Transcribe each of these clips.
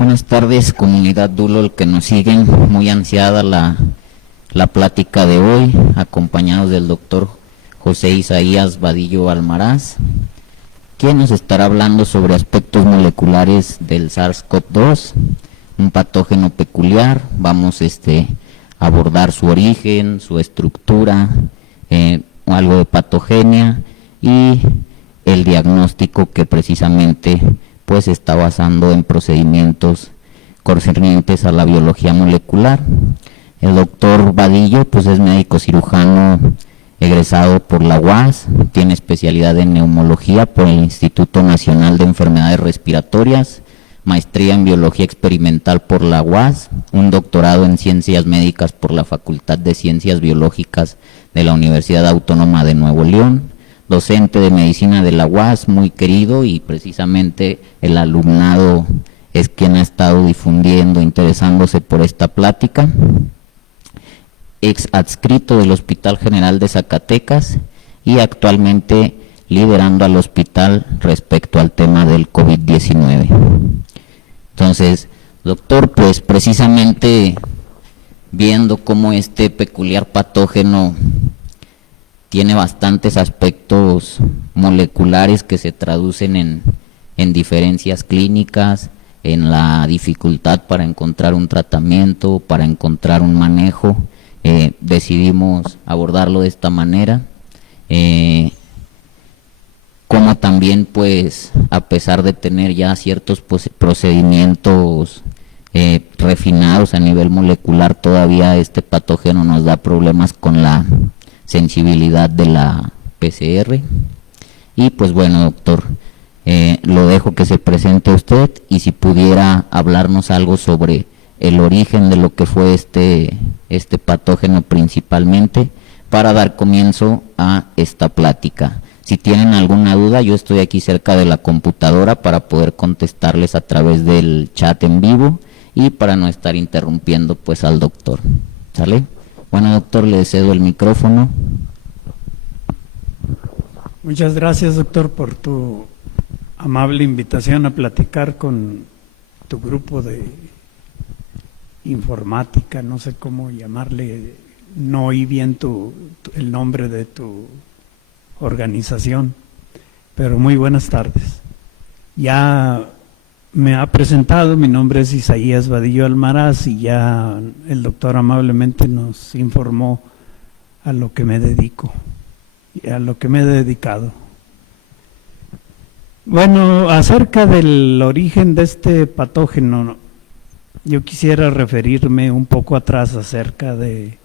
Buenas tardes, comunidad Dulol que nos siguen, muy ansiada la plática de hoy, acompañados del doctor José Isaías Vadillo Almaraz, quien nos estará hablando sobre aspectos moleculares del SARS-CoV-2, un patógeno peculiar. Vamos a abordar su origen, su estructura, algo de patogenia y el diagnóstico que precisamente pues está basando en procedimientos concernientes a la biología molecular. El doctor Vadillo pues es médico cirujano egresado por la UAS, tiene especialidad en neumología por el Instituto Nacional de Enfermedades Respiratorias, maestría en biología experimental por la UAS, un doctorado en ciencias médicas por la Facultad de Ciencias Biológicas de la Universidad Autónoma de Nuevo León, docente de medicina de la UAS, muy querido, y precisamente el alumnado es quien ha estado difundiendo, interesándose por esta plática. Ex adscrito del Hospital General de Zacatecas y actualmente liderando al hospital respecto al tema del COVID-19. Entonces, doctor, pues precisamente viendo cómo este peculiar patógeno tiene bastantes aspectos moleculares que se traducen en diferencias clínicas, en la dificultad para encontrar un tratamiento, para encontrar un manejo. Decidimos abordarlo de esta manera, como también pues a pesar de tener ya ciertos procedimientos refinados a nivel molecular, todavía este patógeno nos da problemas con la sensibilidad de la PCR. Y pues bueno, doctor, lo dejo que se presente usted y si pudiera hablarnos algo sobre el origen de lo que fue este patógeno principalmente, para dar comienzo a esta plática. Si tienen alguna duda, yo estoy aquí cerca de la computadora para poder contestarles a través del chat en vivo y para no estar interrumpiendo pues al doctor. ¿Sale? Bueno, doctor, le cedo el micrófono. Muchas gracias, doctor, por tu amable invitación a platicar con tu grupo de informática, no sé cómo llamarle, no oí bien el nombre de tu organización, pero muy buenas tardes. Ya me ha presentado, mi nombre es Isaías Vadillo Almaraz y ya el doctor amablemente nos informó a lo que me dedico y a lo que me he dedicado. Bueno, acerca del origen de este patógeno, yo quisiera referirme un poco atrás acerca de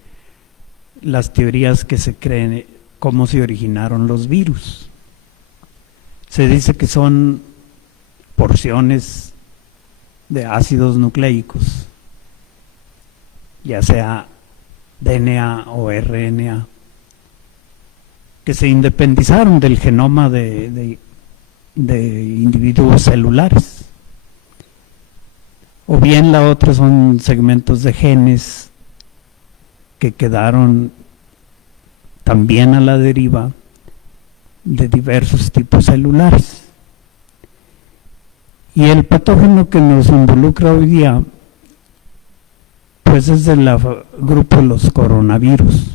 las teorías que se creen, cómo se originaron los virus. Se dice que son porciones de ácidos nucleicos, ya sea DNA o RNA, que se independizaron del genoma de individuos celulares. O bien la otra son segmentos de genes que quedaron también a la deriva de diversos tipos celulares. Y el patógeno que nos involucra hoy día, pues es del grupo de los coronavirus,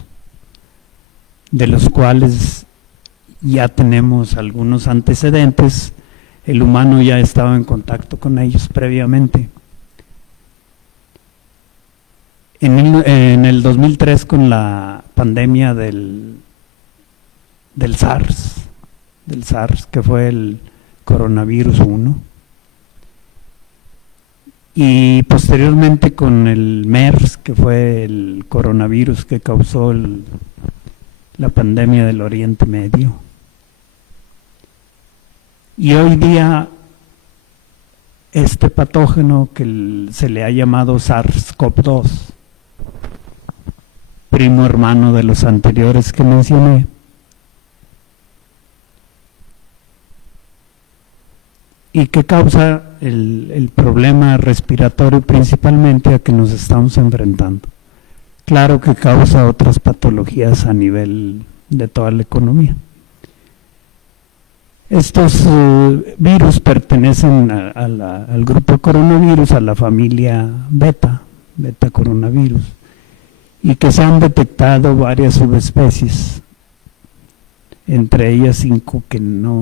de los cuales ya tenemos algunos antecedentes. El humano ya estaba en contacto con ellos previamente. En el 2003, con la pandemia del SARS, que fue el coronavirus 1, y posteriormente con el MERS, que fue el coronavirus que causó la pandemia del Oriente Medio. Y hoy día este patógeno que se le ha llamado SARS-CoV-2, primo hermano de los anteriores que mencioné, y que causa el problema respiratorio principalmente a que nos estamos enfrentando. Claro que causa otras patologías a nivel de toda la economía. Estos virus pertenecen al grupo coronavirus, a la familia beta coronavirus, y que se han detectado varias subespecies, entre ellas 5 que no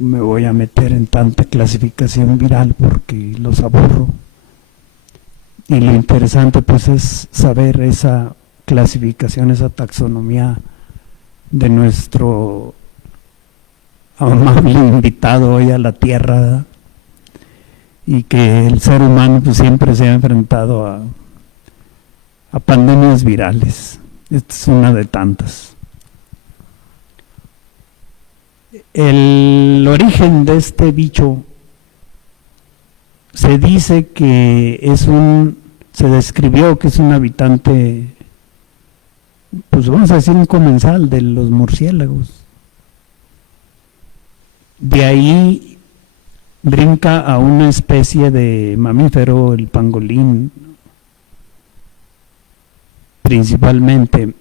me voy a meter en tanta clasificación viral porque los aburro. Y lo interesante pues es saber esa clasificación, esa taxonomía de nuestro amable invitado hoy a la Tierra, ¿verdad? Y que el ser humano pues siempre se ha enfrentado a pandemias virales. Esta es una de tantas. El origen de este bicho se dice que se describió que es un habitante, pues vamos a decir un comensal de los murciélagos. De ahí brinca a una especie de mamífero, el pangolín, principalmente,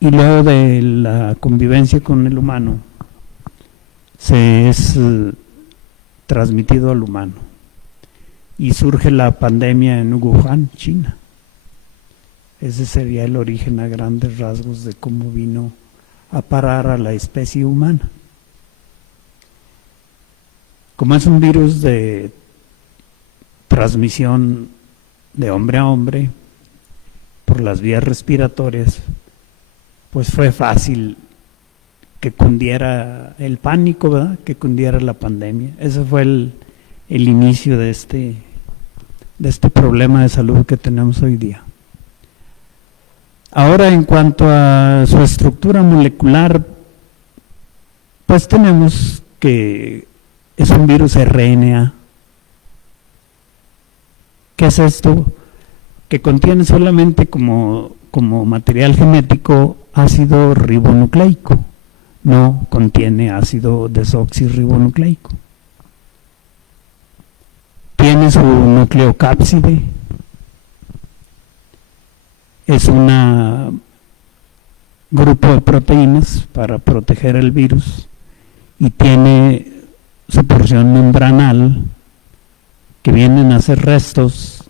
y luego de la convivencia con el humano, se es transmitido al humano. Y surge la pandemia en Wuhan, China. Ese sería el origen a grandes rasgos de cómo vino a parar a la especie humana. Como es un virus de transmisión de hombre a hombre por las vías respiratorias, pues fue fácil que cundiera el pánico, ¿verdad? Que cundiera la pandemia. Ese fue el inicio de este problema de salud que tenemos hoy día. Ahora, en cuanto a su estructura molecular, pues tenemos que es un virus RNA. ¿Qué es esto? Que contiene solamente como material genético ácido ribonucleico, no contiene ácido desoxirribonucleico. Tiene su nucleocápside, es un grupo de proteínas para proteger el virus, y tiene su porción membranal, que vienen a ser restos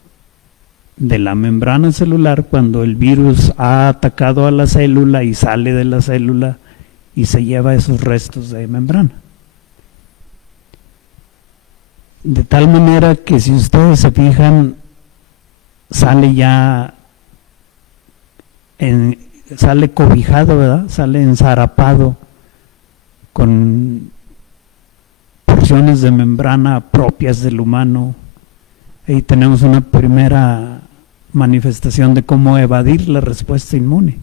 de la membrana celular cuando el virus ha atacado a la célula y sale de la célula y se lleva esos restos de membrana. De tal manera que si ustedes se fijan, sale cobijado, ¿verdad? Sale ensarapado con porciones de membrana propias del humano. Ahí tenemos una primera manifestación de cómo evadir la respuesta inmune.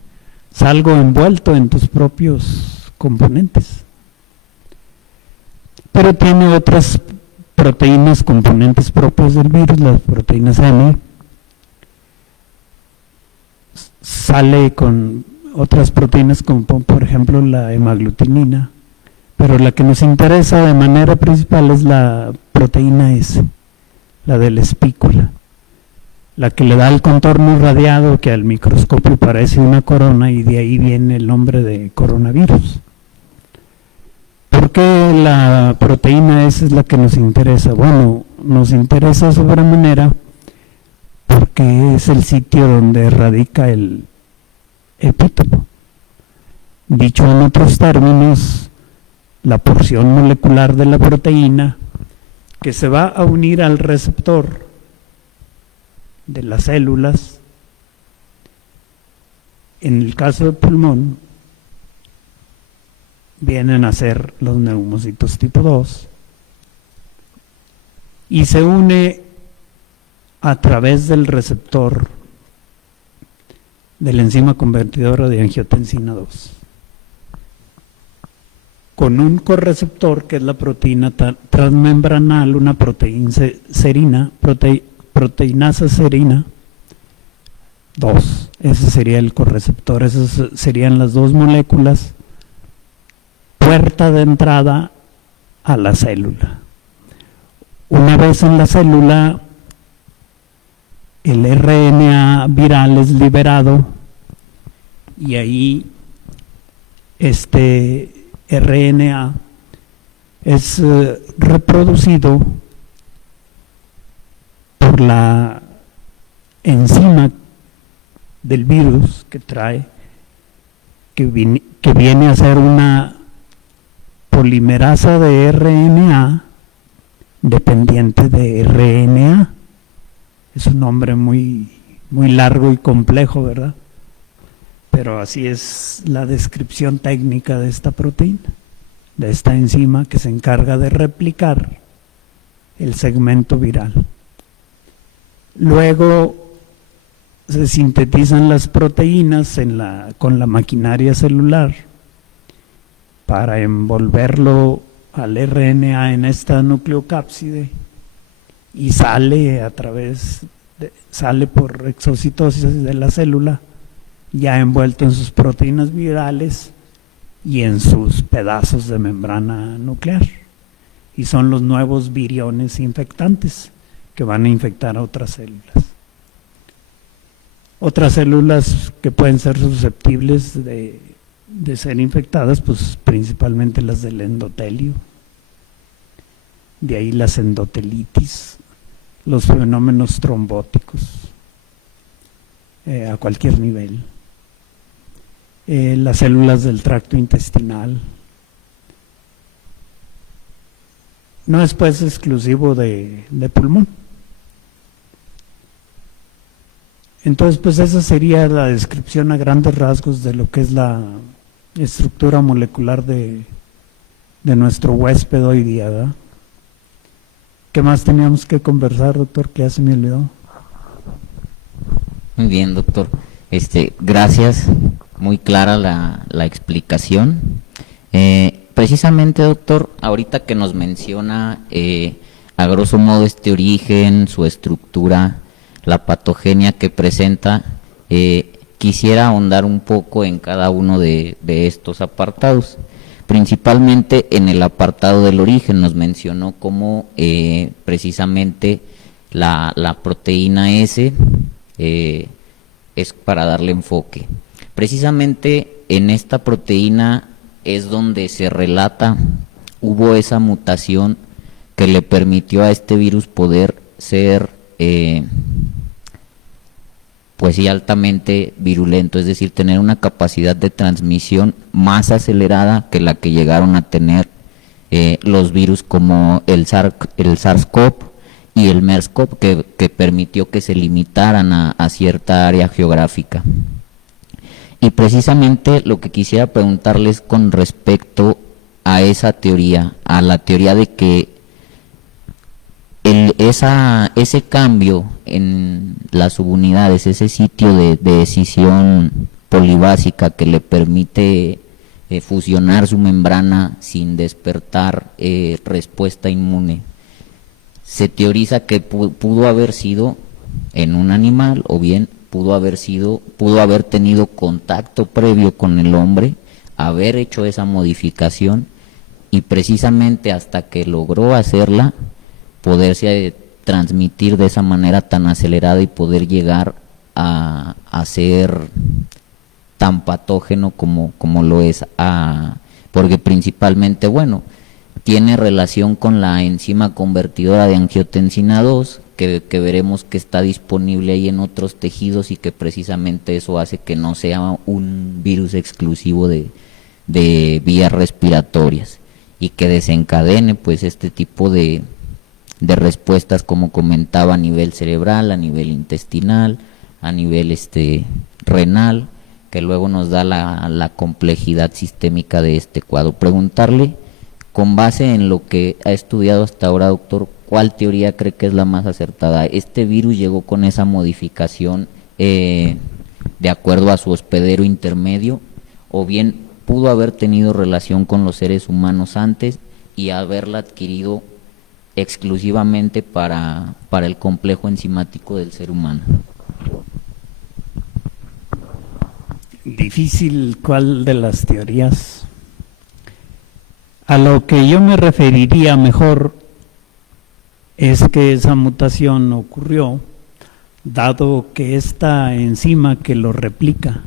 Salgo envuelto en tus propios componentes. Pero tiene otras proteínas, componentes propios del virus, las proteínas M. Sale con otras proteínas como por ejemplo la hemaglutinina, pero la que nos interesa de manera principal es la proteína S, la de la espícula, la que le da el contorno radiado que al microscopio parece una corona, y de ahí viene el nombre de coronavirus. ¿Por qué la proteína S es la que nos interesa? Bueno, nos interesa sobremanera porque es el sitio donde radica el epítopo. Dicho en otros términos, la porción molecular de la proteína que se va a unir al receptor de las células, en el caso del pulmón, vienen a ser los neumocitos tipo 2, y se une a través del receptor de la enzima convertidora de angiotensina 2, con un correceptor que es la proteína transmembranal, una proteinasa serina 2. Ese sería el correceptor. Esas serían las dos moléculas, puerta de entrada a la célula. Una vez en la célula, el RNA viral es liberado, y ahí este RNA es reproducido por la enzima del virus que trae, que viene a ser una polimerasa de RNA dependiente de RNA. Es un nombre muy largo y complejo, ¿verdad? Pero así es la descripción técnica de esta proteína, de esta enzima que se encarga de replicar el segmento viral. Luego se sintetizan las proteínas con la maquinaria celular para envolverlo al RNA en esta nucleocápside y sale por exocitosis de la célula, ya envuelto en sus proteínas virales y en sus pedazos de membrana nuclear. Y son los nuevos viriones infectantes que van a infectar a otras células. Otras células que pueden ser susceptibles de ser infectadas, pues principalmente las del endotelio. De ahí las endotelitis, los fenómenos trombóticos, a cualquier nivel. Las células del tracto intestinal. No es pues exclusivo de pulmón. Entonces, pues esa sería la descripción a grandes rasgos de lo que es la estructura molecular de nuestro huésped hoy día, ¿verdad? ¿Qué más teníamos que conversar, doctor? Que ya se me olvidó. Muy bien, doctor. Gracias. Muy clara la explicación. Precisamente, doctor, ahorita que nos menciona a grosso modo este origen, su estructura, la patogenia que presenta, quisiera ahondar un poco en cada uno de estos apartados. Principalmente en el apartado del origen nos mencionó cómo precisamente la proteína S es para darle enfoque. Precisamente en esta proteína es donde se relata hubo esa mutación que le permitió a este virus poder ser pues sí, altamente virulento, es decir, tener una capacidad de transmisión más acelerada que la que llegaron a tener los virus como el SARS-CoV y el MERS-CoV, que permitió que se limitaran a cierta área geográfica. Y precisamente lo que quisiera preguntarles con respecto a esa teoría, a la teoría de que ese cambio en las subunidades, ese sitio de decisión polibásica que le permite fusionar su membrana sin despertar respuesta inmune, se teoriza que pudo haber sido en un animal, o bien pudo haber tenido contacto previo con el hombre, haber hecho esa modificación y precisamente hasta que logró hacerla, poderse transmitir de esa manera tan acelerada y poder llegar a ser tan patógeno como lo es, porque principalmente, bueno, tiene relación con la enzima convertidora de angiotensina 2, que veremos que está disponible ahí en otros tejidos y que precisamente eso hace que no sea un virus exclusivo de vías respiratorias y que desencadene pues este tipo de respuestas, como comentaba, a nivel cerebral, a nivel intestinal, a nivel renal, que luego nos da la complejidad sistémica de este cuadro. Preguntarle, con base en lo que ha estudiado hasta ahora, doctor, ¿cuál teoría cree que es la más acertada? ¿Este virus llegó con esa modificación de acuerdo a su hospedero intermedio, o bien pudo haber tenido relación con los seres humanos antes y haberla adquirido exclusivamente para el complejo enzimático del ser humano? Difícil cuál de las teorías. A lo que yo me referiría mejor es que esa mutación ocurrió dado que esta enzima que lo replica,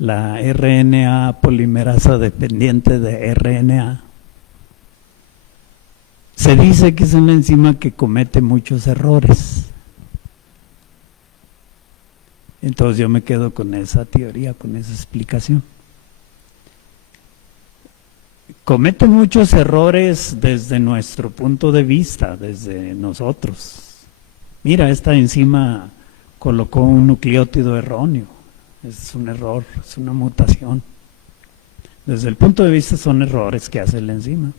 la RNA polimerasa dependiente de RNA, Se dice que es una enzima que comete muchos errores. Entonces yo me quedo con esa teoría, con esa explicación. Comete muchos errores desde nuestro punto de vista, desde nosotros. Mira, esta enzima colocó un nucleótido erróneo. Es un error, es una mutación. Desde el punto de vista son errores que hace la enzima.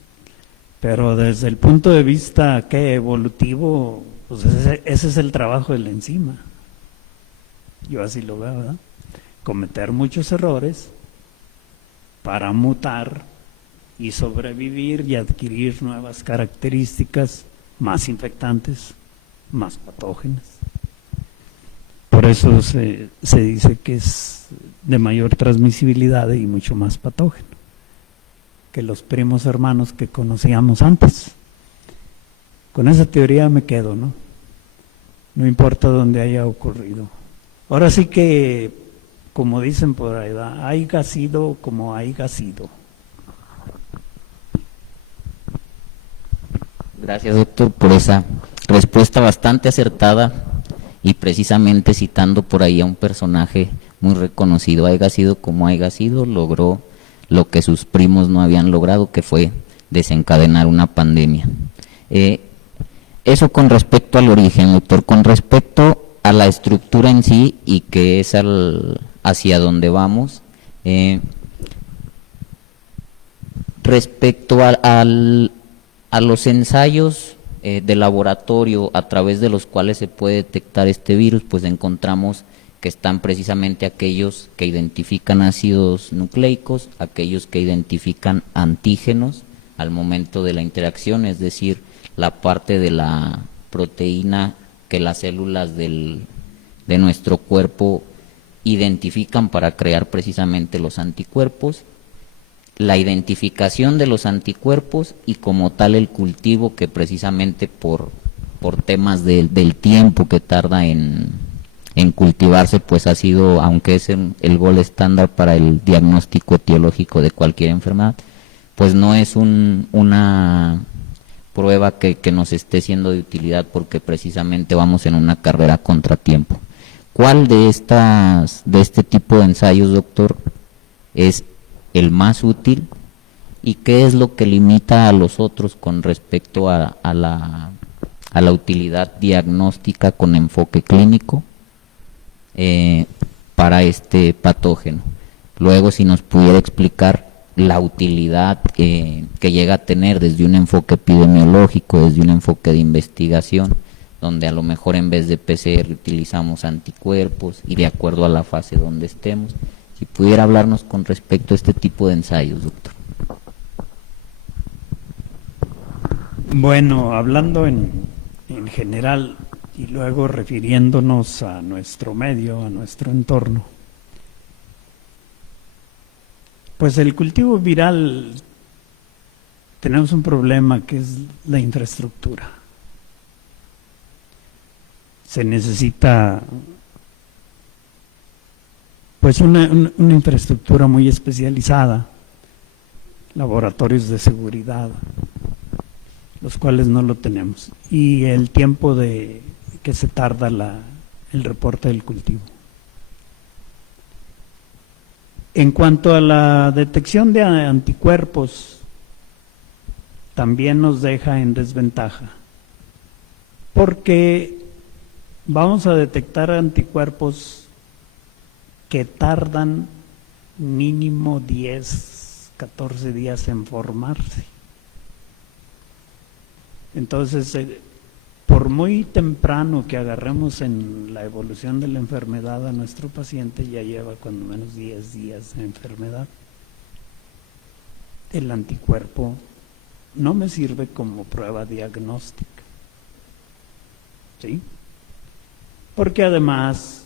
Pero desde el punto de vista evolutivo, pues ese es el trabajo de la enzima. Yo así lo veo, ¿verdad? Cometer muchos errores para mutar y sobrevivir y adquirir nuevas características más infectantes, más patógenas. Por eso se dice que es de mayor transmisibilidad y mucho más patógeno que los primos hermanos que conocíamos antes. Con esa teoría me quedo, ¿no? No importa dónde haya ocurrido. Ahora sí que, como dicen por ahí, haiga sido como haiga sido. Gracias, doctor, por esa respuesta bastante acertada y precisamente citando por ahí a un personaje muy reconocido. Haiga sido como haiga sido, logró lo que sus primos no habían logrado, que fue desencadenar una pandemia. Eso con respecto al origen, doctor. Con respecto a la estructura en sí y que es hacia donde vamos, respecto a los ensayos de laboratorio a través de los cuales se puede detectar este virus, pues encontramos que están precisamente aquellos que identifican ácidos nucleicos, aquellos que identifican antígenos al momento de la interacción, es decir, la parte de la proteína que las células de nuestro cuerpo identifican para crear precisamente los anticuerpos, la identificación de los anticuerpos y como tal el cultivo que precisamente por temas del tiempo que tarda en cultivarse, pues ha sido, aunque es el gol estándar para el diagnóstico etiológico de cualquier enfermedad, pues no es una prueba que nos esté siendo de utilidad porque precisamente vamos en una carrera contratiempo. ¿Cuál de este tipo de ensayos, doctor, es el más útil y qué es lo que limita a los otros con respecto a la utilidad diagnóstica con enfoque clínico para este patógeno? Luego, si nos pudiera explicar la utilidad que llega a tener desde un enfoque epidemiológico, desde un enfoque de investigación, donde a lo mejor en vez de PCR utilizamos anticuerpos y de acuerdo a la fase donde estemos. Si pudiera hablarnos con respecto a este tipo de ensayos, doctor. Bueno, hablando en general y luego refiriéndonos a nuestro medio, a nuestro entorno, pues el cultivo viral tenemos un problema que es la infraestructura. Se necesita pues una infraestructura muy especializada, laboratorios de seguridad, los cuales no lo tenemos, y el tiempo que se tarda el reporte del cultivo. En cuanto a la detección de anticuerpos, también nos deja en desventaja, porque vamos a detectar anticuerpos que tardan mínimo 10, 14 días en formarse. Entonces, por muy temprano que agarremos en la evolución de la enfermedad a nuestro paciente, ya lleva cuando menos 10 días de enfermedad. El anticuerpo no me sirve como prueba diagnóstica, ¿sí? Porque además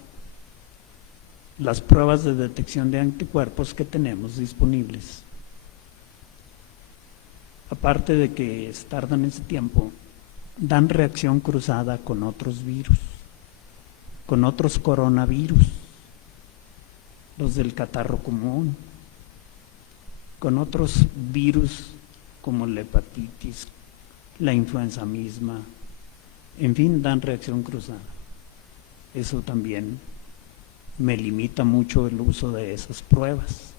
las pruebas de detección de anticuerpos que tenemos disponibles, aparte de que tardan ese tiempo, dan reacción cruzada con otros virus, con otros coronavirus, los del catarro común, con otros virus como la hepatitis, la influenza misma, en fin, dan reacción cruzada. Eso también me limita mucho el uso de esas pruebas,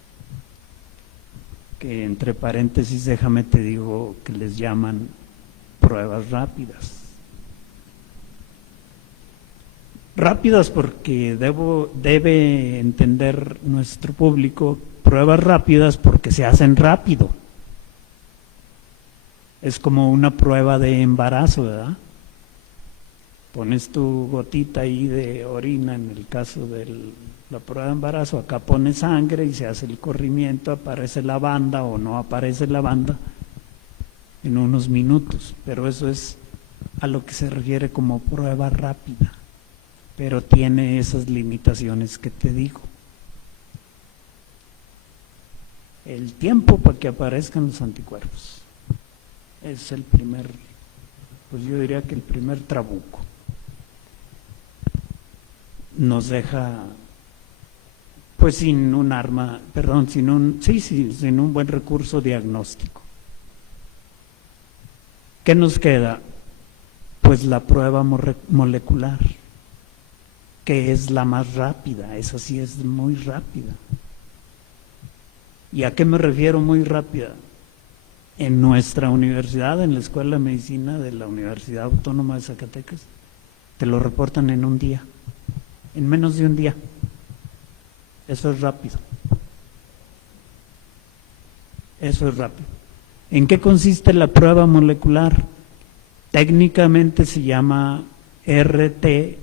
que entre paréntesis déjame te digo que les llaman pruebas rápidas. Rápidas porque debe entender nuestro público, pruebas rápidas porque se hacen rápido. Es como una prueba de embarazo, ¿verdad? Pones tu gotita ahí de orina en el caso de la prueba de embarazo, acá pones sangre y se hace el corrimiento, aparece la banda o no aparece la banda en unos minutos, pero eso es a lo que se refiere como prueba rápida, pero tiene esas limitaciones que te digo. El tiempo para que aparezcan los anticuerpos es el primer, pues yo diría que el primer trabuco. Nos deja pues sin un arma, perdón, sin un buen recurso diagnóstico. ¿Qué nos queda? Pues la prueba molecular, que es la más rápida, esa sí es muy rápida. ¿Y a qué me refiero muy rápida? En nuestra universidad, en la Escuela de Medicina de la Universidad Autónoma de Zacatecas, te lo reportan en un día, en menos de un día. Eso es rápido. Eso es rápido. ¿En qué consiste la prueba molecular? Técnicamente se llama RT-PCR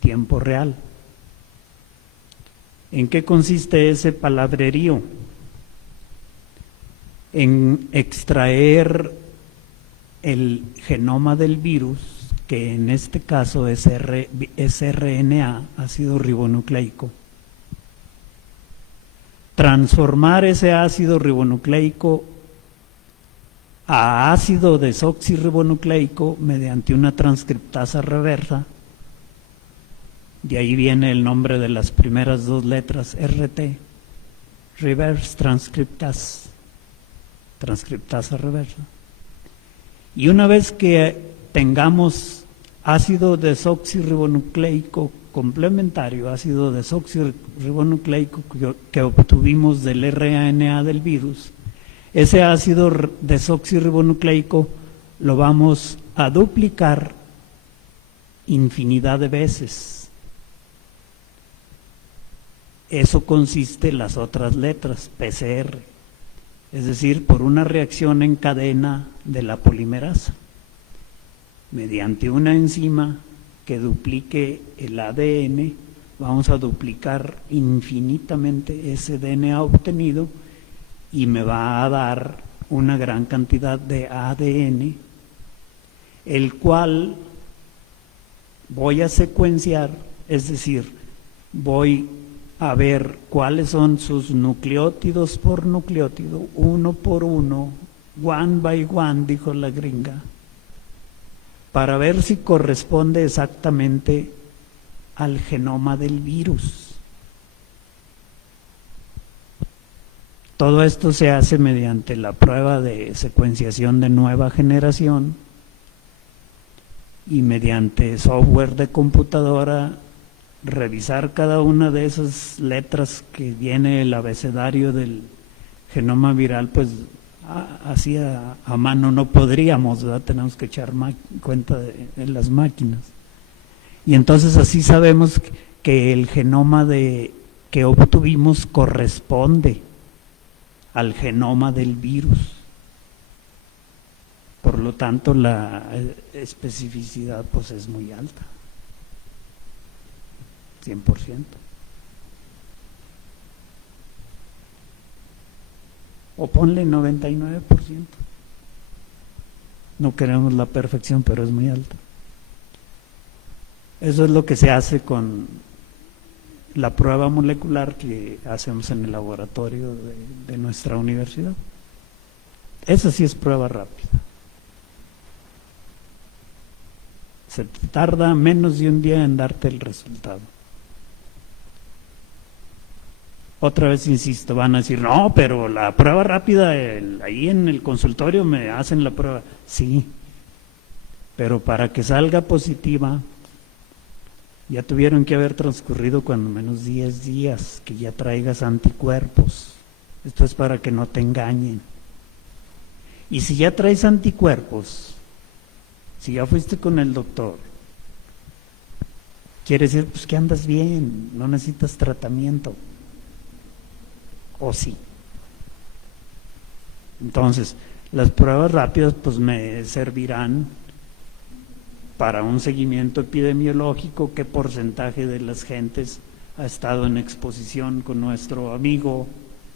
tiempo real. ¿En qué consiste ese palabrerío? En extraer el genoma del virus, que en este caso es RNA, ácido ribonucleico, transformar ese ácido ribonucleico a ácido desoxirribonucleico mediante una transcriptasa reversa. De ahí viene el nombre de las primeras dos letras, RT, Reverse Transcriptase, transcriptasa reversa. Y una vez que tengamos ácido desoxirribonucleico complementario, ácido desoxirribonucleico que obtuvimos del RNA del virus, ese ácido desoxirribonucleico lo vamos a duplicar infinidad de veces. Eso consiste en las otras letras, PCR, es decir, por una reacción en cadena de la polimerasa, mediante una enzima que duplique el ADN, vamos a duplicar infinitamente ese DNA obtenido y me va a dar una gran cantidad de ADN, el cual voy a secuenciar, es decir, voy a ver cuáles son sus nucleótidos por nucleótido, uno por uno, one by one, dijo la gringa, para ver si corresponde exactamente al genoma del virus. Todo esto se hace mediante la prueba de secuenciación de nueva generación y mediante software de computadora revisar cada una de esas letras que viene el abecedario del genoma viral, pues así a mano no podríamos, ¿verdad? Tenemos que echar cuenta de las máquinas. Y entonces así sabemos que el genoma que obtuvimos corresponde al genoma del virus. Por lo tanto, la especificidad pues es muy alta, 100%. O ponle 99%. No queremos la perfección, pero es muy alta. Eso es lo que se hace con la prueba molecular que hacemos en el laboratorio de nuestra universidad. Esa sí es prueba rápida. Se tarda menos de un día en darte el resultado. Otra vez insisto, van a decir, no, pero la prueba rápida, ahí en el consultorio me hacen la prueba. Sí, pero para que salga positiva, ya tuvieron que haber transcurrido cuando menos 10 días, que ya traigas anticuerpos. Esto es para que no te engañen. Y si ya traes anticuerpos, si ya fuiste con el doctor, quiere decir pues que andas bien, no necesitas tratamiento. ¿O sí? Entonces, las pruebas rápidas pues me servirán para un seguimiento epidemiológico, qué porcentaje de las gentes ha estado en exposición con nuestro amigo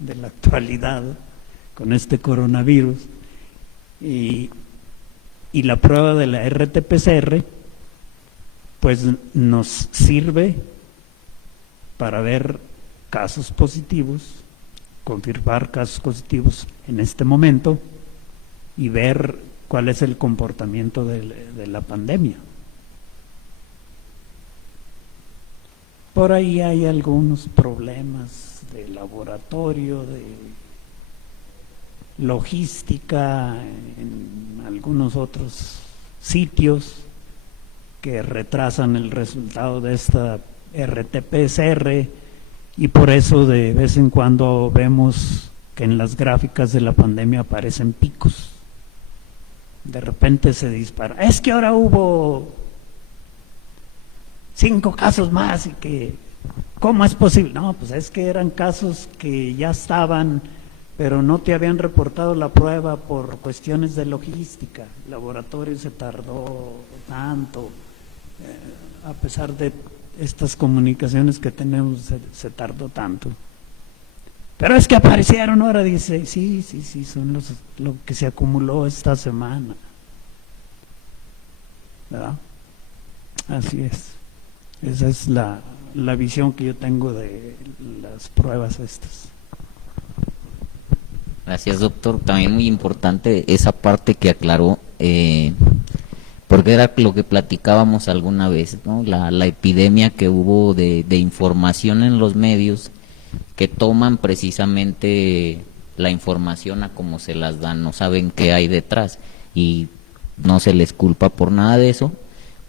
de la actualidad, con este coronavirus, y la prueba de la RT-PCR pues nos sirve para ver casos positivos, confirmar casos positivos en este momento y ver cuál es el comportamiento de la pandemia. Por ahí hay algunos problemas de laboratorio, de logística en algunos otros sitios que retrasan el resultado de esta RT-PCR, y por eso de vez en cuando vemos que en las gráficas de la pandemia aparecen picos. De repente se dispara. Es que ahora hubo 5 casos más y que, ¿cómo es posible? No, pues es que eran casos que ya estaban, pero no te habían reportado la prueba por cuestiones de logística. El laboratorio se tardó tanto, a pesar de estas comunicaciones que tenemos, se tardó tanto. Pero es que aparecieron ahora, dice, sí, son lo que se acumuló esta semana. ¿Verdad? Así es. Esa es la visión que yo tengo de las pruebas estas. Gracias, doctor. También muy importante esa parte que aclaró, porque era lo que platicábamos alguna vez, ¿no? La epidemia que hubo de información en los medios, que toman precisamente la información a como se las dan, no saben qué hay detrás y no se les culpa por nada de eso,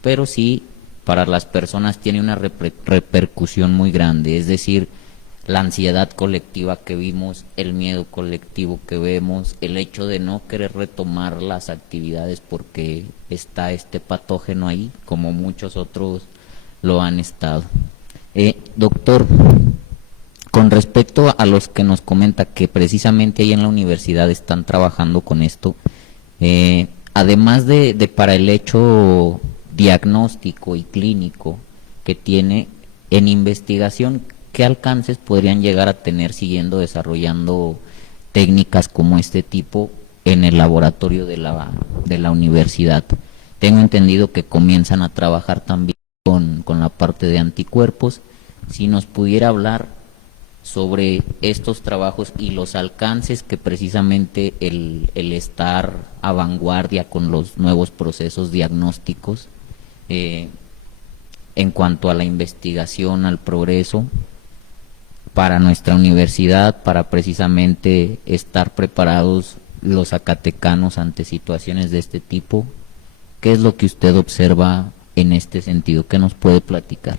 pero sí para las personas tiene una repercusión muy grande, es decir, la ansiedad colectiva que vimos, el miedo colectivo que vemos, el hecho de no querer retomar las actividades porque está este patógeno ahí, como muchos otros lo han estado. Doctor, con respecto a los que nos comenta que precisamente ahí en la universidad están trabajando con esto, además de para el hecho diagnóstico y clínico que tiene en investigación, ¿qué alcances podrían llegar a tener siguiendo desarrollando técnicas como este tipo en el laboratorio de la universidad? Tengo entendido que comienzan a trabajar también con la parte de anticuerpos. Si nos pudiera hablar sobre estos trabajos y los alcances que precisamente el estar a vanguardia con los nuevos procesos diagnósticos en cuanto a la investigación, al progreso para nuestra universidad, para precisamente estar preparados los zacatecanos ante situaciones de este tipo. ¿Qué es lo que usted observa en este sentido? ¿Qué nos puede platicar?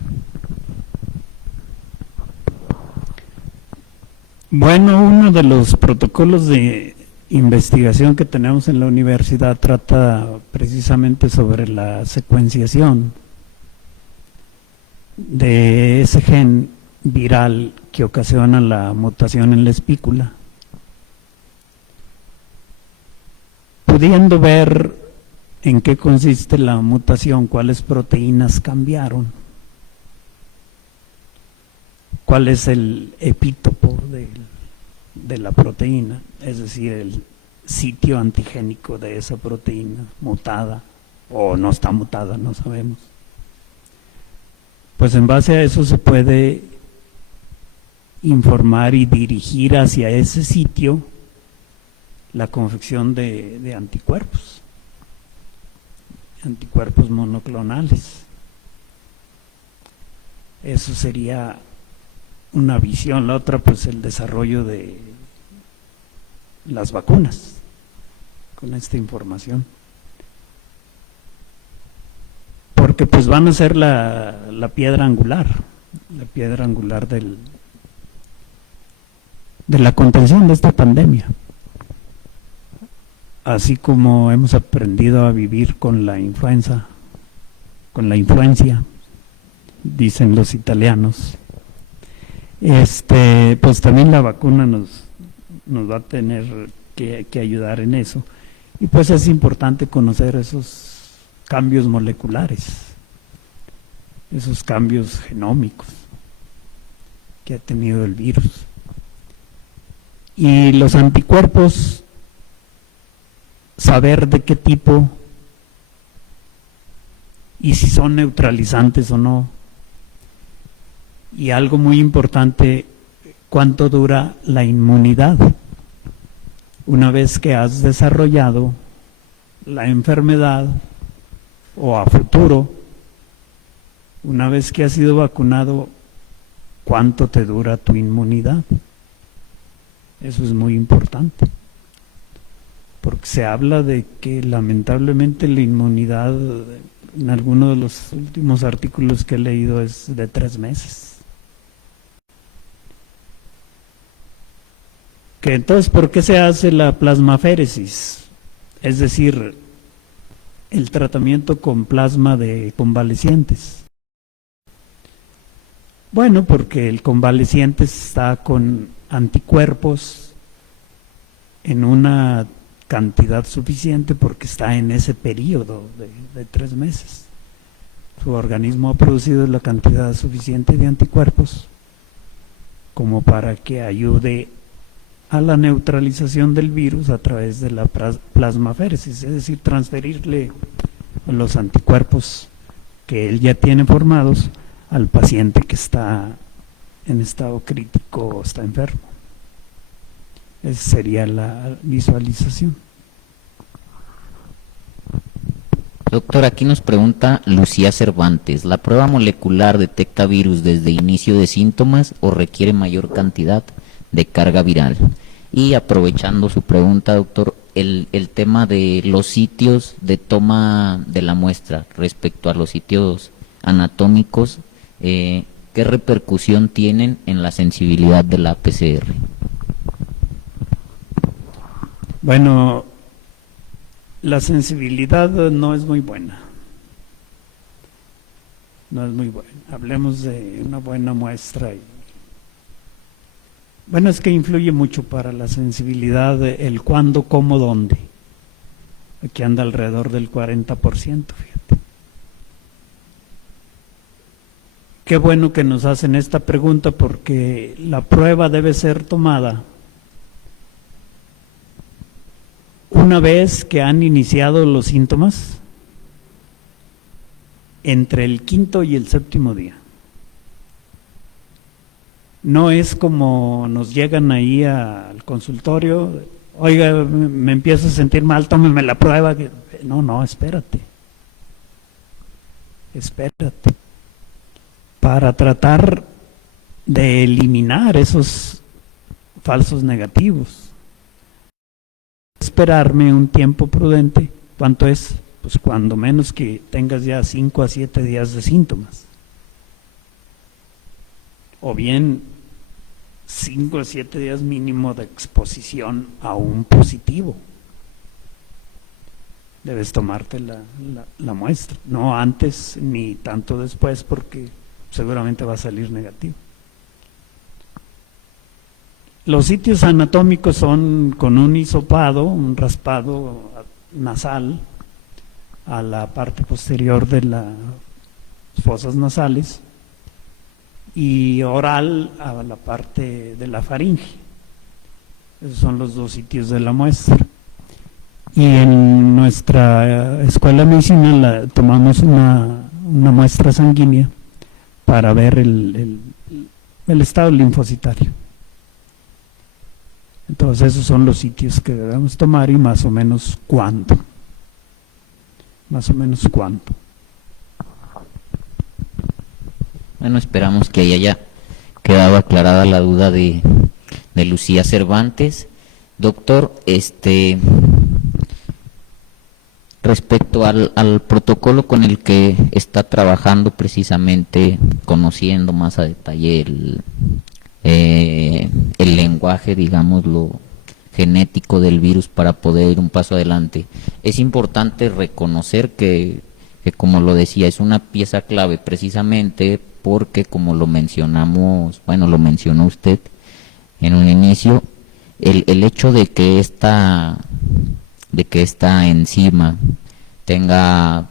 Bueno, uno de los protocolos de investigación que tenemos en la universidad trata precisamente sobre la secuenciación de ese gen viral que ocasiona la mutación en la espícula, pudiendo ver en qué consiste la mutación, cuáles proteínas cambiaron, cuál es el epítopo de la proteína, es decir, el sitio antigénico de esa proteína mutada o no está mutada, no sabemos. Pues en base a eso se puede informar y dirigir hacia ese sitio la confección de anticuerpos monoclonales. Eso sería una visión, la otra pues el desarrollo de las vacunas con esta información. Porque pues van a ser la piedra angular de la contención de esta pandemia. Así como hemos aprendido a vivir con la influencia, dicen los italianos, pues también la vacuna nos va a tener que ayudar en eso. Y pues es importante conocer esos cambios moleculares, esos cambios genómicos que ha tenido el virus. Y los anticuerpos, saber de qué tipo y si son neutralizantes o no. Y algo muy importante, cuánto dura la inmunidad. Una vez que has desarrollado la enfermedad o a futuro, una vez que has sido vacunado, ¿cuánto te dura tu inmunidad? Eso es muy importante, porque se habla de que lamentablemente la inmunidad, en alguno de los últimos artículos que he leído, es de 3 meses. Que entonces, ¿por qué se hace la plasmaféresis? Es decir, el tratamiento con plasma de convalecientes. Bueno, porque el convaleciente está con anticuerpos en una cantidad suficiente porque está en ese periodo de 3 meses. Su organismo ha producido la cantidad suficiente de anticuerpos como para que ayude a la neutralización del virus a través de la plasmaféresis, es decir, transferirle los anticuerpos que él ya tiene formados al paciente que está en estado crítico o está enfermo. Esa sería la visualización. Doctor, aquí nos pregunta Lucía Cervantes, ¿la prueba molecular detecta virus desde inicio de síntomas o requiere mayor cantidad de carga viral? Y aprovechando su pregunta, doctor, el tema de los sitios de toma de la muestra respecto a los sitios anatómicos, ¿qué repercusión tienen en la sensibilidad de la PCR? Bueno, la sensibilidad no es muy buena. No es muy buena. Hablemos de una buena muestra. Bueno, es que influye mucho para la sensibilidad el cuándo, cómo, dónde. Aquí anda alrededor del 40%, fíjate. Qué bueno que nos hacen esta pregunta porque la prueba debe ser tomada una vez que han iniciado los síntomas, entre el 5º y el 7º día. No es como nos llegan ahí al consultorio, oiga, me empiezo a sentir mal, tómeme la prueba. No, espérate. Para tratar de eliminar esos falsos negativos. Esperarme un tiempo prudente. ¿Cuánto es? Pues cuando menos que tengas ya 5 a 7 días de síntomas. O bien 5 a 7 días mínimo de exposición a un positivo. Debes tomarte la muestra, no antes ni tanto después porque seguramente va a salir negativo. Los sitios anatómicos son con un hisopado, un raspado nasal a la parte posterior de las fosas nasales y oral a la parte de la faringe. Esos son los 2 sitios de la muestra. Y en nuestra escuela de medicina tomamos una muestra sanguínea para ver el estado linfocitario. Entonces esos son los sitios que debemos tomar y más o menos cuánto. Bueno, esperamos que quedado aclarada la duda de Lucía Cervantes. Doctor, respecto al protocolo con el que está trabajando, precisamente conociendo más a detalle el lenguaje, digámoslo, genético del virus para poder ir un paso adelante, es importante reconocer que como lo decía, es una pieza clave precisamente porque, como lo mencionamos, bueno, lo mencionó usted en un inicio, el hecho de que esta enzima tenga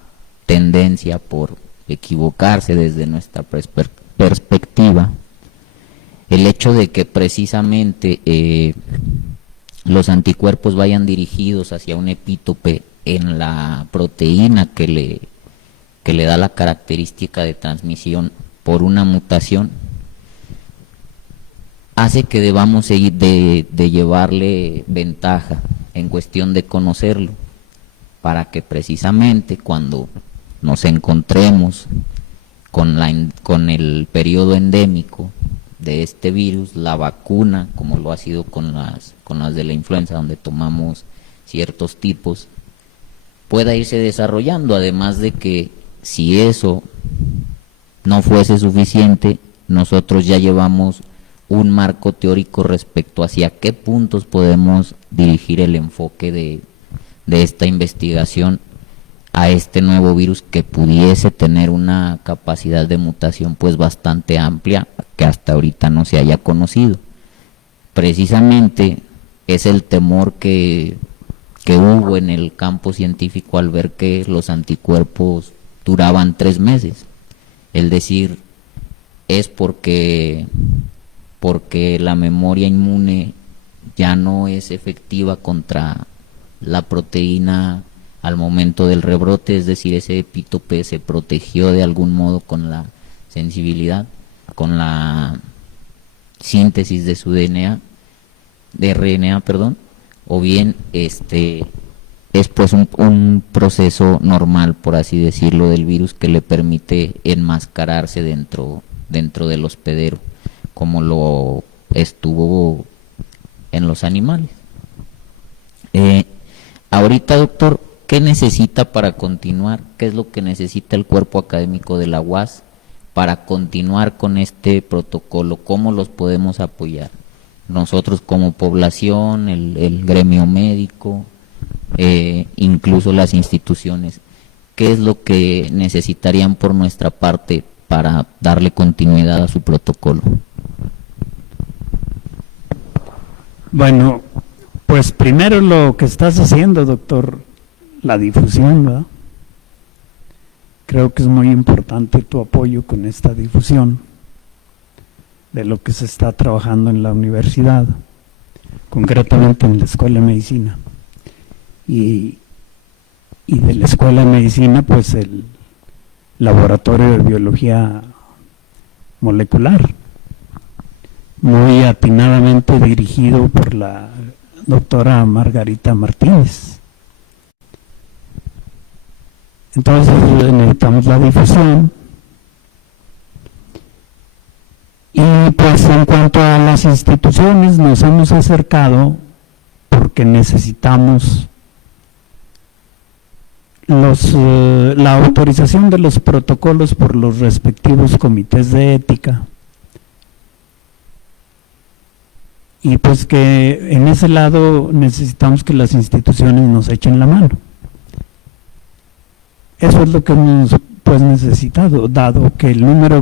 tendencia por equivocarse desde nuestra perspectiva, el hecho de que precisamente los anticuerpos vayan dirigidos hacia un epítope en la proteína que le da la característica de transmisión por una mutación, hace que debamos seguir de llevarle ventaja en cuestión de conocerlo, para que precisamente cuando nos encontremos con el periodo endémico de este virus, la vacuna, como lo ha sido con las de la influenza, donde tomamos ciertos tipos, pueda irse desarrollando. Además de que, si eso no fuese suficiente, nosotros ya llevamos un marco teórico respecto hacia qué puntos podemos dirigir el enfoque de esta investigación a este nuevo virus, que pudiese tener una capacidad de mutación pues bastante amplia, que hasta ahorita no se haya conocido. Precisamente es el temor que hubo en el campo científico al ver que los anticuerpos duraban 3 meses. Es decir, es porque la memoria inmune ya no es efectiva contra la proteína al momento del rebrote, es decir, ese epítope se protegió de algún modo con la sensibilidad, con la síntesis de su RNA, o bien es pues un proceso normal, por así decirlo, del virus, que le permite enmascararse dentro del hospedero, como lo estuvo en los animales. Ahorita, doctor, ¿qué necesita para continuar? ¿Qué es lo que necesita el cuerpo académico de la UAS para continuar con este protocolo? ¿Cómo los podemos apoyar? Nosotros como población, el gremio médico, incluso las instituciones. ¿Qué es lo que necesitarían por nuestra parte para darle continuidad a su protocolo? Bueno, pues primero lo que estás haciendo, doctor, la difusión, ¿verdad? Creo que es muy importante tu apoyo con esta difusión de lo que se está trabajando en la universidad, concretamente en la Escuela de Medicina. Y de la Escuela de Medicina, pues el Laboratorio de Biología Molecular, muy atinadamente dirigido por la doctora Margarita Martínez. Entonces necesitamos la difusión. Y pues en cuanto a las instituciones, nos hemos acercado porque necesitamos la autorización de los protocolos por los respectivos comités de ética, y pues que en ese lado necesitamos que las instituciones nos echen la mano. Eso es lo que hemos pues necesitado, dado que el número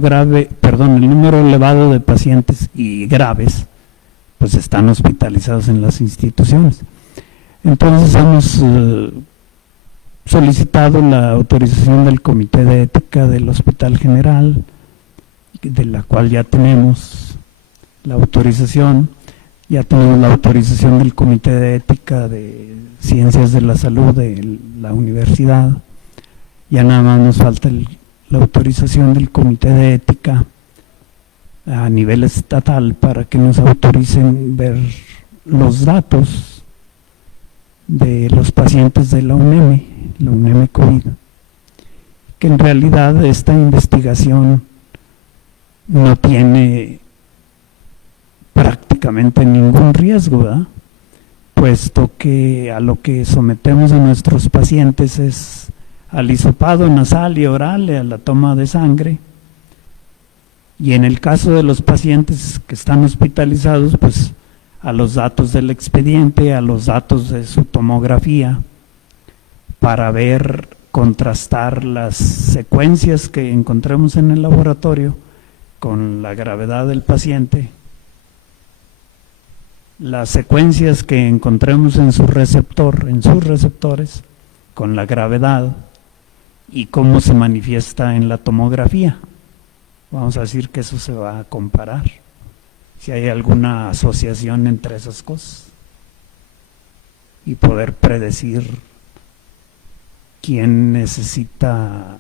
elevado de pacientes y graves pues están hospitalizados en las instituciones. Entonces hemos solicitado la autorización del Comité de Ética del Hospital General, de la cual ya tenemos la autorización. Ya tenemos la autorización del Comité de Ética de Ciencias de la Salud de la universidad. Ya nada más nos falta la autorización del Comité de Ética a nivel estatal para que nos autoricen ver los datos de los pacientes de la UNEM COVID. Que en realidad esta investigación no tiene prácticamente ningún riesgo, ¿verdad? Puesto que a lo que sometemos a nuestros pacientes es al hisopado nasal y oral, a la toma de sangre, y en el caso de los pacientes que están hospitalizados, pues a los datos del expediente, a los datos de su tomografía, para ver, contrastar las secuencias que encontremos en el laboratorio con la gravedad del paciente, las secuencias que encontremos en su receptor, en sus receptores, con la gravedad y cómo se manifiesta en la tomografía. Vamos a decir que eso se va a comparar, si hay alguna asociación entre esas cosas, y poder predecir quién necesita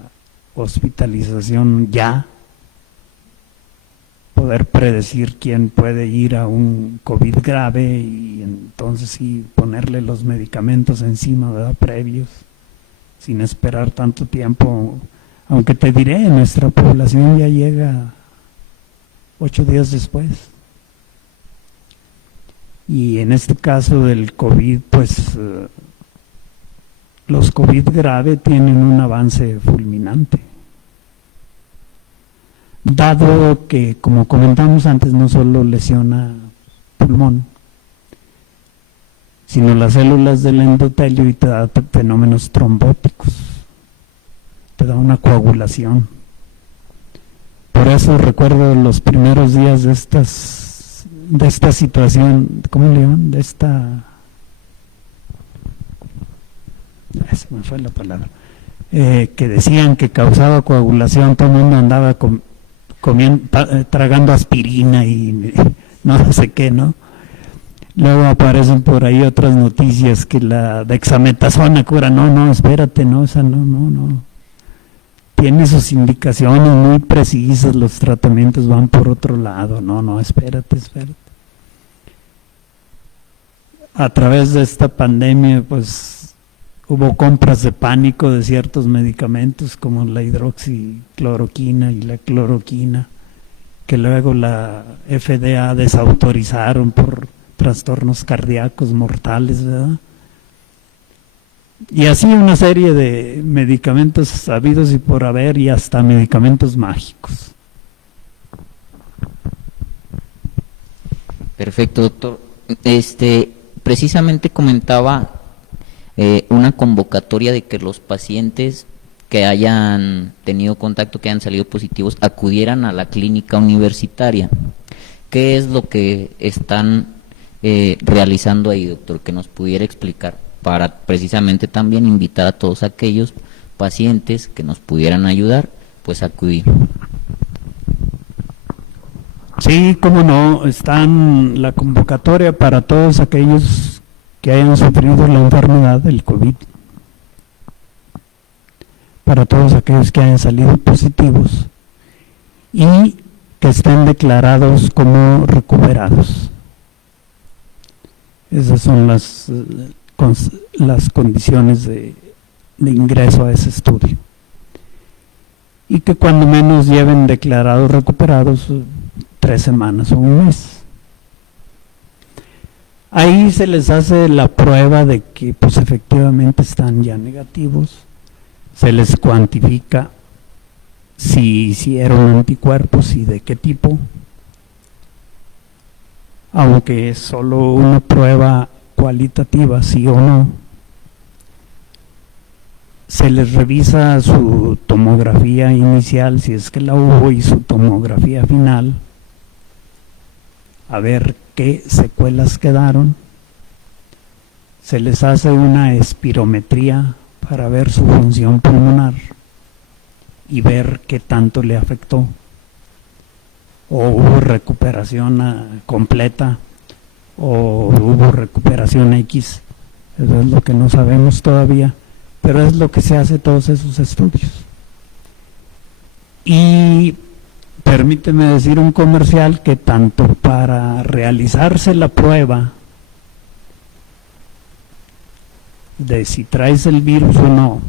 hospitalización ya, poder predecir quién puede ir a un COVID grave y entonces sí ponerle los medicamentos encima, ¿verdad?, previos, sin esperar tanto tiempo. Aunque te diré, nuestra población ya llega 8 días después. Y en este caso del COVID, pues los COVID grave tienen un avance fulminante. Dado que, como comentamos antes, no solo lesiona pulmón, sino las células del endotelio y te da fenómenos trombóticos, te da una coagulación. Por eso recuerdo los primeros días de esta situación, ¿cómo le llaman? Se me fue la palabra. Que decían que causaba coagulación, todo el mundo andaba tragando aspirina y no sé qué, ¿no? Luego aparecen por ahí otras noticias que la dexametasona cura. No, espérate, no, esa no. Tiene sus indicaciones muy precisas, los tratamientos van por otro lado. No, espérate. A través de esta pandemia, pues, hubo compras de pánico de ciertos medicamentos como la hidroxicloroquina y la cloroquina, que luego la FDA desautorizaron por trastornos cardíacos mortales, ¿verdad? Y así una serie de medicamentos sabidos y por haber, y hasta medicamentos mágicos. Perfecto, doctor. Precisamente comentaba una convocatoria de que los pacientes que hayan tenido contacto, que hayan salido positivos, acudieran a la clínica universitaria. ¿Qué es lo que están realizando ahí, doctor? Que nos pudiera explicar, para precisamente también invitar a todos aquellos pacientes que nos pudieran ayudar, pues a acudir. Sí, cómo no, están la convocatoria para todos aquellos que hayan sufrido la enfermedad del COVID, para todos aquellos que hayan salido positivos y que estén declarados como recuperados. Esas son las condiciones de ingreso a ese estudio. Y que cuando menos lleven declarados recuperados 3 semanas o un mes. Ahí se les hace la prueba de que pues efectivamente están ya negativos, se les cuantifica si hicieron anticuerpos y de qué tipo, aunque es solo una prueba cualitativa, sí o no. Se les revisa su tomografía inicial, si es que la hubo, y su tomografía final, a ver qué secuelas quedaron. Se les hace una espirometría para ver su función pulmonar y ver qué tanto le afectó, o hubo recuperación completa o hubo recuperación X. Eso es lo que no sabemos todavía, pero es lo que se hace todos esos estudios. Y permíteme decir un comercial que tanto para realizarse la prueba de si traes el virus o no,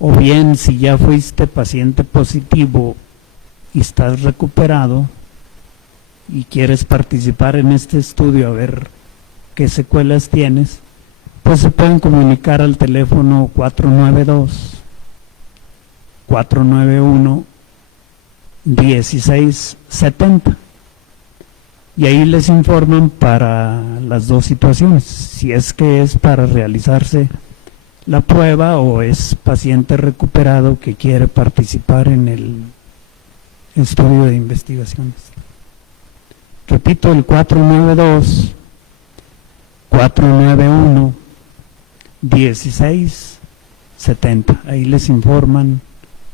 o bien si ya fuiste paciente positivo y estás recuperado, y quieres participar en este estudio a ver qué secuelas tienes, pues se pueden comunicar al teléfono 492-491-1670 y ahí les informan para las dos situaciones, si es que es para realizarse la prueba o es paciente recuperado que quiere participar en el estudio de investigaciones. Repito, el 492-491-1670. Ahí les informan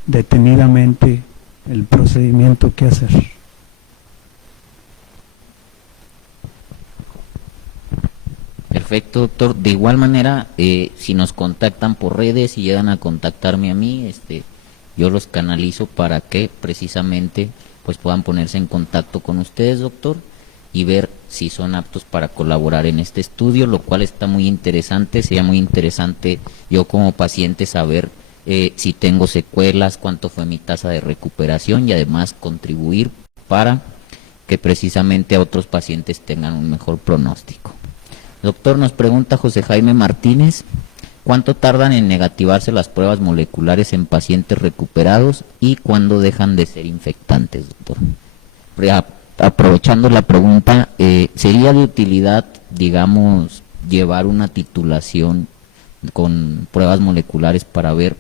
detenidamente el procedimiento que hacer. Perfecto, doctor. De igual manera, si nos contactan por redes y llegan a contactarme a mí, yo los canalizo para que precisamente pues puedan ponerse en contacto con ustedes, doctor, y ver si son aptos para colaborar en este estudio, lo cual está muy interesante. Sería muy interesante yo como paciente saber si tengo secuelas, cuánto fue mi tasa de recuperación y además contribuir para que precisamente a otros pacientes tengan un mejor pronóstico. Doctor, nos pregunta José Jaime Martínez, ¿cuánto tardan en negativarse las pruebas moleculares en pacientes recuperados y cuándo dejan de ser infectantes, doctor? Aprovechando la pregunta, ¿sería de utilidad, digamos, llevar una titulación con pruebas moleculares para ver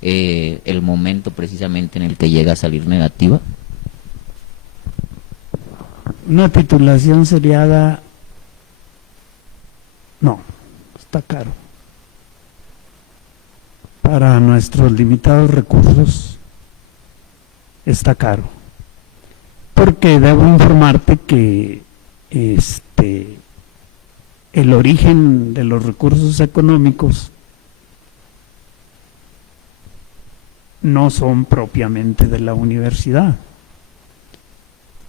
el momento precisamente en el que llega a salir negativa? Una titulación seriada, no, está caro. Para nuestros limitados recursos está caro. Porque debo informarte que el origen de los recursos económicos no son propiamente de la universidad,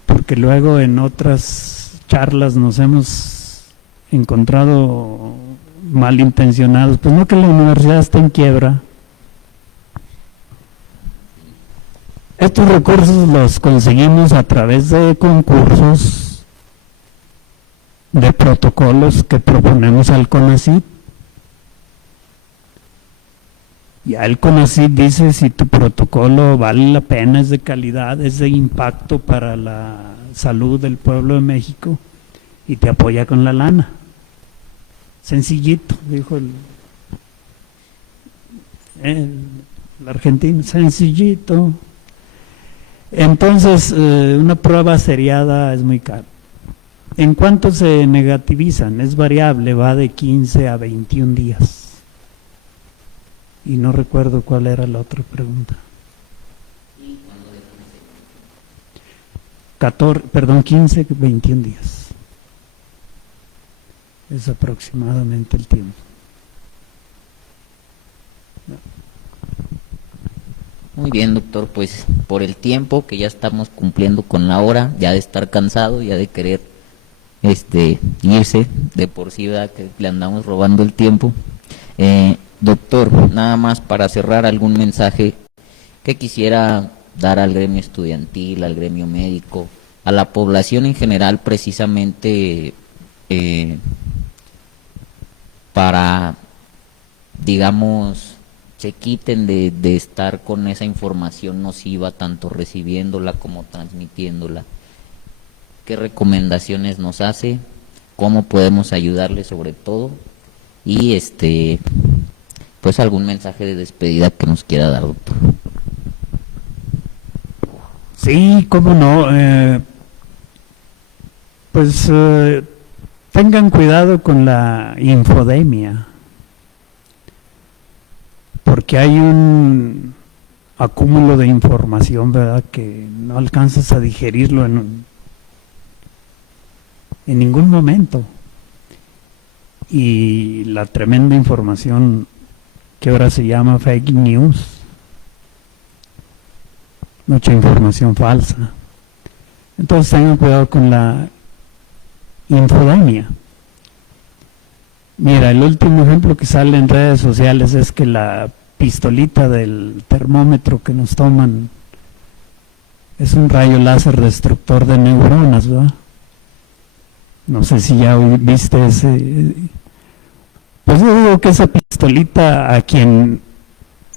porque luego en otras charlas nos hemos encontrado malintencionados, pues no que la universidad esté en quiebra. Estos recursos los conseguimos a través de concursos, de protocolos que proponemos al CONACYT. Ya el CONACYT dice si tu protocolo vale la pena, es de calidad, es de impacto para la salud del pueblo de México, y te apoya con la lana. Sencillito, dijo el argentino, sencillito. Entonces, una prueba seriada es muy cara. ¿En cuánto se negativizan? Es variable, va de 15 a 21 días. Y no recuerdo cuál era la otra pregunta. 15, 21 días. Es aproximadamente el tiempo. Muy bien, doctor, pues por el tiempo que ya estamos cumpliendo con la hora, ya de estar cansado, ya de querer irse, de por sí, ¿verdad?, que le andamos robando el tiempo. Doctor, nada más para cerrar, algún mensaje que quisiera dar al gremio estudiantil, al gremio médico, a la población en general, precisamente para, digamos, se quiten de estar con esa información nociva, tanto recibiéndola como transmitiéndola. ¿Qué recomendaciones nos hace? ¿Cómo podemos ayudarle sobre todo? Y pues algún mensaje de despedida que nos quiera dar, doctor. Sí, cómo no. Pues tengan cuidado con la infodemia, porque hay un acúmulo de información, ¿verdad?, que no alcanzas a digerirlo en ningún momento. Y la tremenda información que ahora se llama fake news, mucha información falsa. Entonces tengan cuidado con la infodemia. Mira, el último ejemplo que sale en redes sociales es que la pistolita del termómetro que nos toman Es un rayo láser destructor de neuronas, ¿verdad? No sé si ya viste ese. Pues yo digo que esa pistolita a quien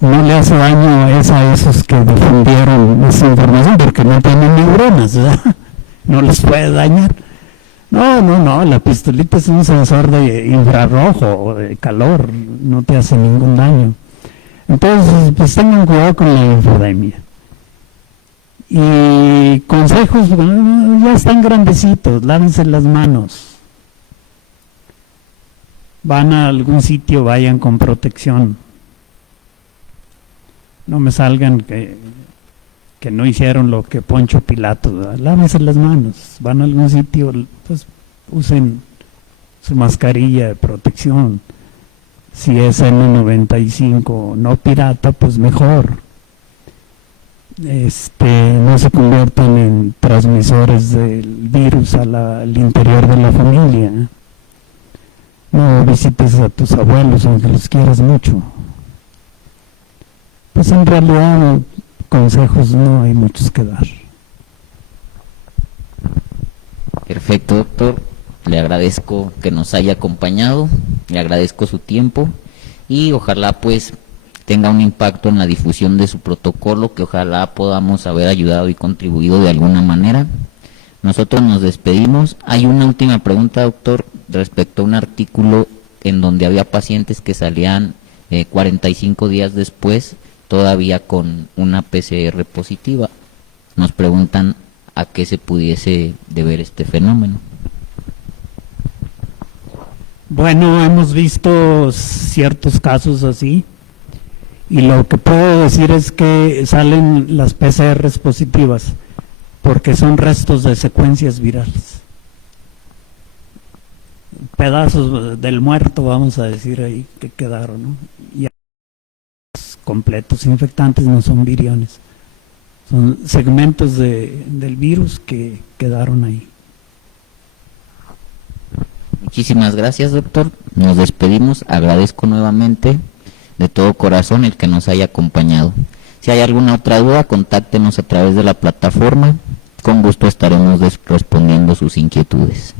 no le hace daño es a esos que difundieron esa información porque no tienen neuronas, ¿verdad? No les puede dañar. No, la pistolita es un sensor de infrarrojo o de calor, no te hace ningún daño. Entonces, pues tengan cuidado con la infodemia. Y consejos, ya están grandecitos, lávense las manos. Van a algún sitio, vayan con protección. No me salgan que no hicieron lo que Poncho Pilato, ¿verdad? Lávense las manos. Van a algún sitio, pues usen su mascarilla de protección. Si es N95 no pirata, pues mejor. No se conviertan en transmisores del virus al interior de la familia. No visites a tus abuelos aunque los quieras mucho. Pues en realidad consejos no hay muchos que dar. Perfecto, doctor. Le agradezco que nos haya acompañado, le agradezco su tiempo y ojalá pues tenga un impacto en la difusión de su protocolo, que ojalá podamos haber ayudado y contribuido de alguna manera. Nosotros nos despedimos. Hay una última pregunta, doctor, respecto a un artículo en donde había pacientes que salían 45 días después todavía con una PCR positiva. Nos preguntan a qué se pudiese deber este fenómeno. Bueno, hemos visto ciertos casos así y lo que puedo decir es que salen las PCRs positivas porque son restos de secuencias virales, pedazos del muerto, vamos a decir ahí, que quedaron, ¿no? Y completos infectantes, no son viriones, son segmentos del virus que quedaron ahí. Muchísimas gracias, doctor. Nos despedimos. Agradezco nuevamente de todo corazón el que nos haya acompañado. Si hay alguna otra duda, contáctenos a través de la plataforma. Con gusto estaremos respondiendo sus inquietudes.